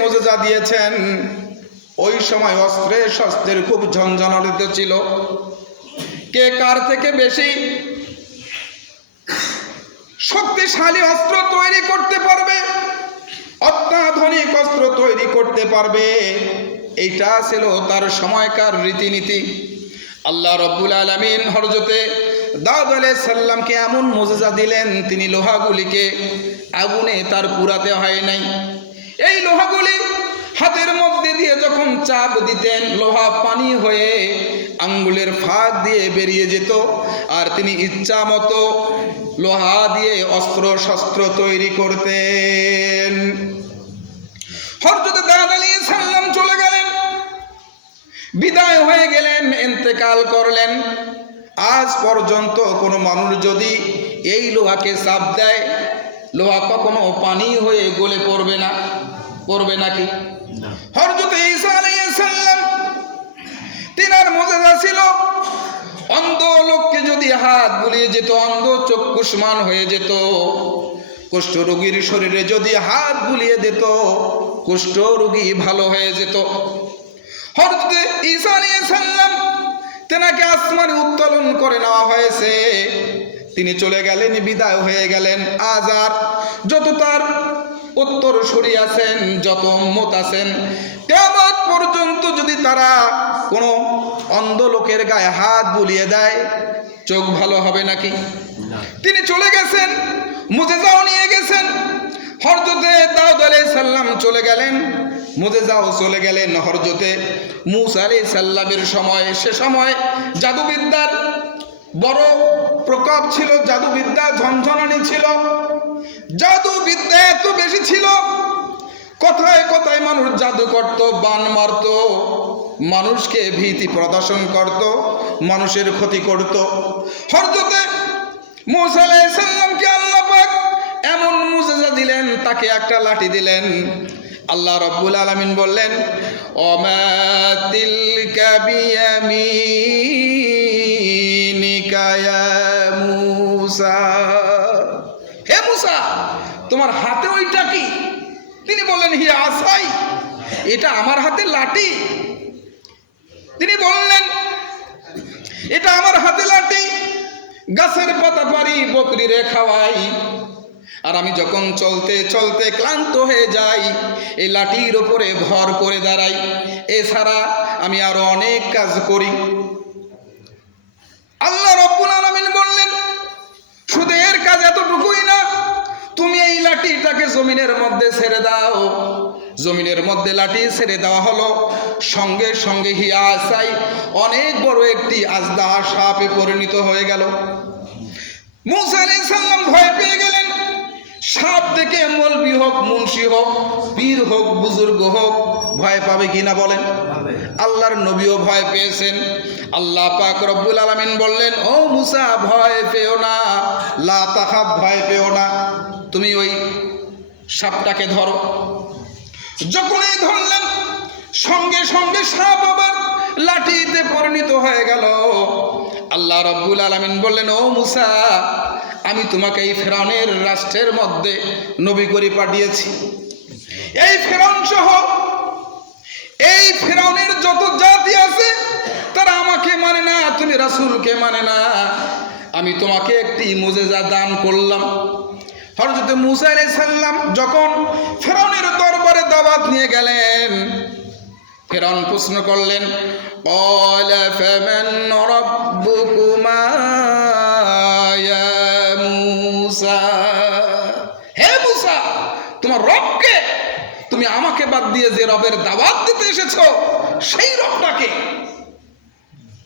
মুজিজা দিয়েছেন। ওই সময় অস্ত্রে শস্ত্রের খুব ঝনঝনানিত ছিল। কে কার থেকে বেশি শক্তিশালী অস্ত্র তৈরি করতে পারবে, অত্যাধুনিক অস্ত্র তৈরি করতে পারবে, এইটা ছিল তার সময়কার রীতিনীতি। আল্লাহ রাব্বুল আলামিন হযরতে দাউদ আলাইহিস সালামকে এমন মুজিজা দিলেন, তিনি লোহাগুলিকে আগুনে তার পুরাতে হয় নাই। এই লোহাগুলি হাতের মধ্যে দিয়ে যখন চাপ দিতেন, লোহা পানি হয়ে আঙ্গুলের ফাঁক দিয়ে বেরিয়ে যেত, আর তিনি ইচ্ছা মতো লোহা দিয়ে অস্ত্র শস্ত্র তৈরি করতেন। হযরত দাউদ আলাইহিস সালাম চলে গেলেন, বিদায় হয়ে গেলেন, ইন্তেকাল করলেন। আজ পর্যন্ত কোনো মানুষ যদি এই লোহাকে চাপ দেয়, লোহা কখনো পানি হয়ে গলে পড়বে না, পড়বে নাকি? হযরত ঈসা আলাইহিস সালাম, তিনার মুজিজা ছিল অন্ধ লোককে যদি হাত বুলিয়ে যেত, অন্ধ চক্ষুষ্মান হয়ে যেত। কুষ্ঠ রোগীর শরীরে যদি হাত বুলিয়ে দিত, কুষ্ঠ রোগী ভালো হয়ে যেত। হযরত ঈসা আলাইহিস সালাম, তেনাকে আসমানে উত্তোলন করে নেওয়া হয়েছে, তিনি চলে গেলেন, বিদায় হয়ে গেলেন। আজ আর যত তার উত্তরসূরি আছেন, যত উম্মত আছেন, কিয়ামত পর্যন্ত যদি তারা কোনো অন্ধ লোকের গায়ে হাত বুলিয়ে দেয়, চোখ ভালো হবে নাকি? তিনি চলে গেছেন, মুজিজাও নিয়ে গেছেন। হযরতে দাউদ আলাইহিস সালাম চলে গেলেন, মুজিজাও চলে গেলেন। হযরতে মূসা আলাইহিস সালামের সময়, সে সময় জাদুবিদ্যার বড় প্রকোপ ছিল, জাদুবিদ্যা ঝনঝনানি ছিল, জাদুবিদ্যা এত বেশি ছিল, কথায় কথায় মানুষ জাদু করত, বান মারত, মানুষকে ভীতি প্রদর্শন করত, মানুষের ক্ষতি করত। হযরতে মূসা আলাইহিস সালামকে আল্লাহ পাক এমন মুজিজা দিলেন, তাকে একটা লাঠি দিলেন। আল্লাহ রাব্বুল আলামিন বললেন, ওমা তিলকা বিয়ামিনিকা ইয়া মূসা, হে মূসা, তোমার হাতে ওইটা কি? তিনি বললেন, হিয়া আসাই, এটা আমার হাতে লাঠি। তিনি বললেন, এটা আমার হাতে লাঠি, গাছের পাতা পারি, বকরিরে খাওয়াই, আর আমি যখন চলতে চলতে ক্লান্ত হয়ে যাই, এই লাঠির ওপরে ভর করে দাঁড়াই। এছাড়া আমি আরো অনেক কাজ করি। আল্লাহ রাব্বুল আলামিন বললেন, শুধু এর কাজ এতটুকুই না, তুমি এই লাঠিটাকে জমিনের মধ্যে ছেড়ে দাও। জমিনের মধ্যে লাঠি ছেড়ে দেওয়া হলো, সঙ্গে সঙ্গে হিয়া আসাই, অনেক বড় একটি আজদাহা সাপে পরিণত হয়ে গেল। মূসা আলাইহিস সালাম ভয় পেয়ে গেলেন। সাপ দেখে মৌলবি হোক, মুন্সি হোক, পীর হোক, বুজুর্গ হোক, ভয় পাবে কিনা বলেন? আল্লাহর নবীও ভয় পেয়েছেন। আল্লাহ পাক রব্বুল আলামিন বললেন, ও মূসা, ভয় পেও না, লা তাখাফ, ভয় পেও না, তুমি ওই সাপটাকে ধরো। যখনই ধরলেন, সঙ্গে সঙ্গে সাপ আবার লাঠিতে পরিণত হয়ে গেল। আল্লাহ রাব্বুল আলামিন বললেন, ও মূসা, আমি তোমাকে এই ফেরাউনের রাষ্ট্রের মধ্যে নবী করে পাঠিয়েছি। এই ফেরাউন সহ এই ফেরাউনের যত জাতি আছে, তারা আমাকে মানে না, তুমি রাসূলকে মানে না। আমি তোমাকে একটি মুজিজা দান করলাম। হযরত মূসা আলাইহিস সালাম যখন ফেরাউনের দরবারে দাওয়াত নিয়ে গেলেন, ফেরাউন প্রশ্ন করলেন, ক্বালা ফামান রাব্বুকুমা ইয়া মূসা, হে মূসা, তোমার রবকে, তুমি আমাকে বাদ দিয়ে যে রবের দাওয়াত দিতে এসেছো, সেই রবটাকে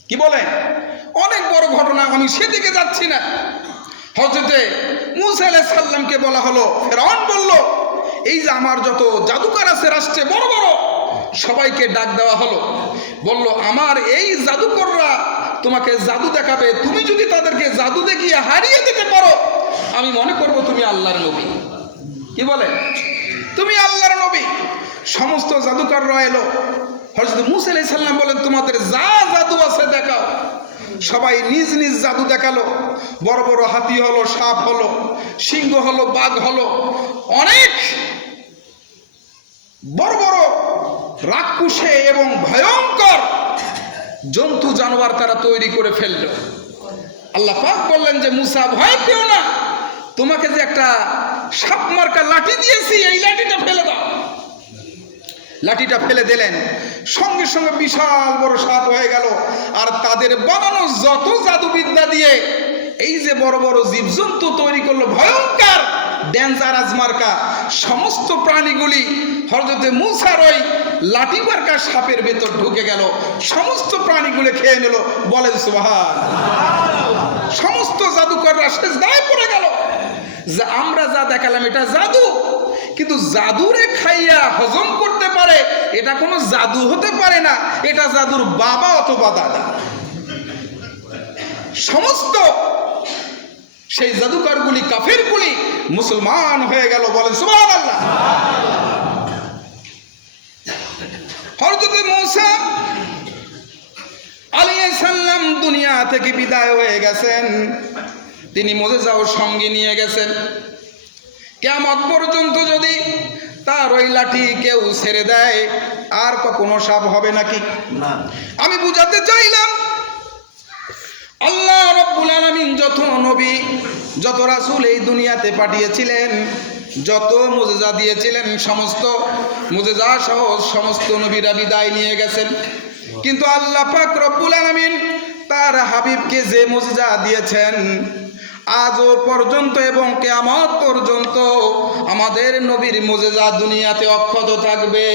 কি বলে? অনেক বড় ঘটনা, আমি সেদিকে যাচ্ছি না। হযরতে মূসা আলাইহিস সালামকে বলা হলো, ফেরাউন বলল, এই যে আমার যত জাদুকর আছে রাষ্ট্রে বড় বড়, সবাইকে ডাক দেওয়া হলো, বলল, আমার এই জাদুকররা তোমাকে জাদু দেখাবে, তুমি যদি তাদেরকে জাদু দেখিয়ে হারিয়ে দিতে পারো, আমি মনে করব তুমি আল্লাহর নবী। কি বলে? তুমি আল্লাহর নবী। সমস্ত জাদুকররা এলো। হযরত মূসা আলাইহিস সালাম বলেন, তোমাদের যা জাদু আছে দেখাও। সবাই নিজ নিজ জাদু দেখালো। বড় বড় হাতি হলো, সাপ হলো, সিংহ হলো, বাঘ হলো, অনেক বড় বড় রাক্ষসে এবং ভয়ঙ্কর জন্তু জানোয়ার তারা তৈরি করে ফেলল। আল্লাহ পাক বললেন যে মুসা ভয় পেও না, তোমাকে যে একটা সাপ মার্কা লাঠি দিয়েছি, এই লাঠিটা ফেলে দাও। লাঠিটা ফেলে দিলেন, সঙ্গে সঙ্গে বিশাল বড় সাপ হয়ে গেল। আর তাদের বানানো যত জাদুবিদ্যা দিয়ে এই যে বড় বড় জীবজন্তু তৈরি করলো, ভয়ঙ্কর ডেঞ্জারাস মার্কা, সমস্ত প্রাণীগুলি হযরতে মুসার ওই লাঠি মার্কা সাপের ভেতর ঢুকে গেল, সমস্ত প্রাণীগুলো খেয়ে নিল। বলেন সুবহানাল্লাহ। সমস্ত জাদুকররা সিজদায় পড়ে গেল যে আমরা যা দেখালাম এটা জাদু, কিন্তু জাদুরে খাইয়া হজম করতে পারে এটা কোনো জাদু হতে পারে না, এটা জাদুর বাবা অথবা দাদা। সমস্ত সেই জাদুকরগুলি, কাফিরগুলি মুসলমান হয়ে গেল। বলেন সুবহানাল্লাহ। হযরত মূসা আলাইহিস সালাম দুনিয়া থেকে বিদায় হয়ে গেছেন, তিনি মুজিজাও সঙ্গে নিয়ে গেছেন। কিয়ামত পর্যন্ত যদি তার ওই লাঠি কেউ ছেড়ে দেয় আর কখনো সাপ হবে নাকি? না। আমি বুঝাতে চাইলাম আল্লাহ রাব্বুল আলামিন যত নবী, যত রাসূল এই দুনিয়াতে পাঠিয়েছিলেন, যত মুজিজা দিয়েছিলেন, সমস্ত মুজিজা সহ সমস্ত নবীরা বিদায় নিয়ে গেছেন। কিন্তু আল্লাহ পাক রব্বুল আলামিন তার হাবিবকে যে মুজিজা দিয়েছেন আজও পর্যন্ত এবং কিয়ামত পর্যন্ত আমাদের নবীর মুজিজা দুনিয়াতে অক্ষত থাকবে।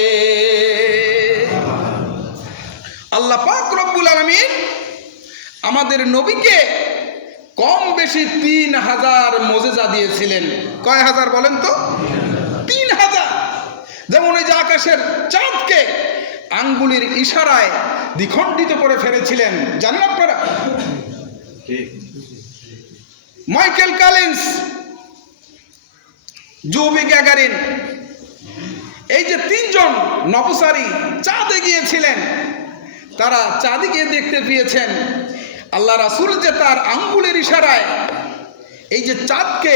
আল্লাহ পাক রব্বুল আলামিন আমাদের নবীকে কম বেশি 3000 মুজিজা দিয়েছিলেন। কয় হাজার বলেন তো? 3000। যেমন এই যে আকাশের চাঁদকে আঙ্গুলের ইশারায় দ্বিখণ্ডিত করে ফেলেছিলেন, জানেন আপনারা? মাইকেল কলিন্স, জুবি গ্যাগারিন, এই যে 3 জন নভোচারী চাঁদে গিয়েছিলেন, তারা চাঁদে গিয়ে দেখতে পেয়েছেন আল্লাহ রাসূল যে তার আঙ্গুলের ইশারায় এই যে চাঁদকে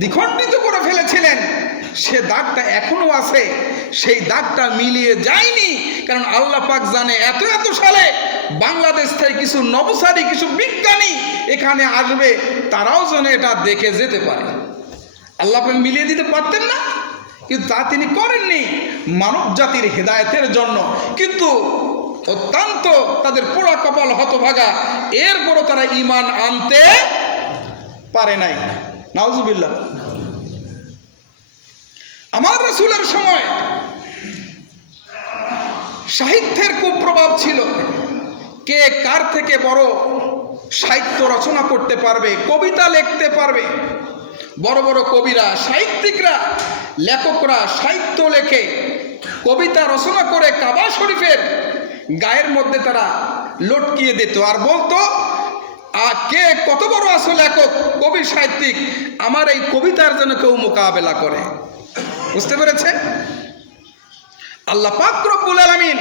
দ্বিখণ্ডিত করে ফেলেছিলেন, সে দাগটা এখনো আছে, সেই দাগটা মিলিয়ে যায়নি। কারণ আল্লাহ পাক জানে এত এত সালে বাংলাদেশ থেকে কিছু নভোচারী, কিছু বিজ্ঞানী এখানে আসবে, তারাও যেন এটা দেখে যেতে পারে। আল্লাহ পাক মিলিয়ে দিতে পারতেন না, কিন্তু তা তিনি করেননি মানব জাতির হেদায়েতের জন্য। কিন্তু অত্যন্ত তাদের পোড়া কপাল, হতভাগা, এরপরও তারা ঈমান আনতে পারে নাই। নাউজুবিল্লাহ। আমার রাসূলের সময় সাহিত্যের খুব প্রভাব ছিল। কে কার থেকে বড় সাহিত্য রচনা করতে পারবে, কবিতা লিখতে পারবে, বড় বড় কবিরা, সাহিত্যিকরা, লেখকরা সাহিত্য লেখে, কবিতা রচনা করে কাবা শরীফের গায়ের মধ্যে তারা লটকিয়ে দিত আর বলতো কে কত বড় আসল লেখক, কবি, সাহিত্যিক, আমার এই কবিতার জন্য কেউ মোকাবেলা করে। বুঝতে পেরেছেন? আল্লাহ পাক রব্বুল আলামিন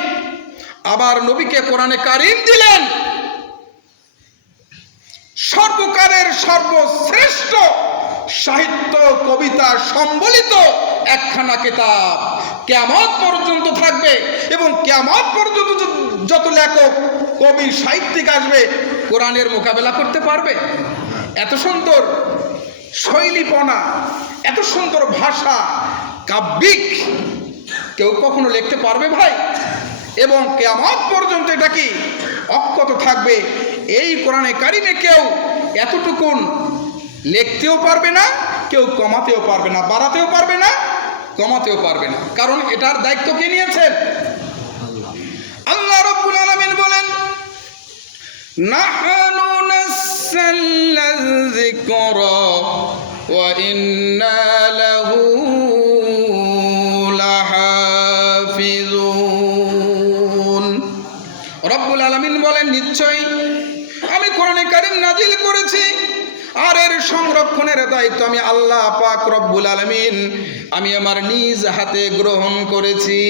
আবার নবীকে কোরআনে কারীম দিলেন, সর্বকালের সর্বশ্রেষ্ঠ সাহিত্য কবিতা সম্বলিত একখানা কিতাব কিয়ামত পর্যন্ত থাকবে। এবং কিয়ামত পর্যন্ত যত লেখক, কবি, সাহিত্যিক আসবে, কোরআনের মোকাবেলা করতে পারবে? এত সুন্দর শৈলীপনা, এত সুন্দর ভাষা, কাব্যিক কেউ কখনো লিখতে পারবে ভাই? এবং কিয়ামত পর্যন্ত এটা কি অক্ষত থাকবে। এই কোরআনে কারিমে কেউ এতটুকুন লিখতেও পারবে না, কেউ কমাতেও পারবে না, বাড়াতেও পারবে না, কমাতেও পারবে না। কারণ এটার দায়িত্ব কে নিয়েছেন? আল্লাহ রাব্বুল আলামিন বলেন, নাহনু নাযালনা যিকরা ওয়া ইন্না লাহু লাহাফিজুন। রব্বুল আলামিন বলেন, নিশ্চয়ই আমি কোরআনে কারীম নাজিল করেছি, আর এর সংরক্ষণের দায়িত্ব আমি আল্লাহ পাক রব্বুল আলামিন আমি আমার নিজ হাতে গ্রহণ করেছি।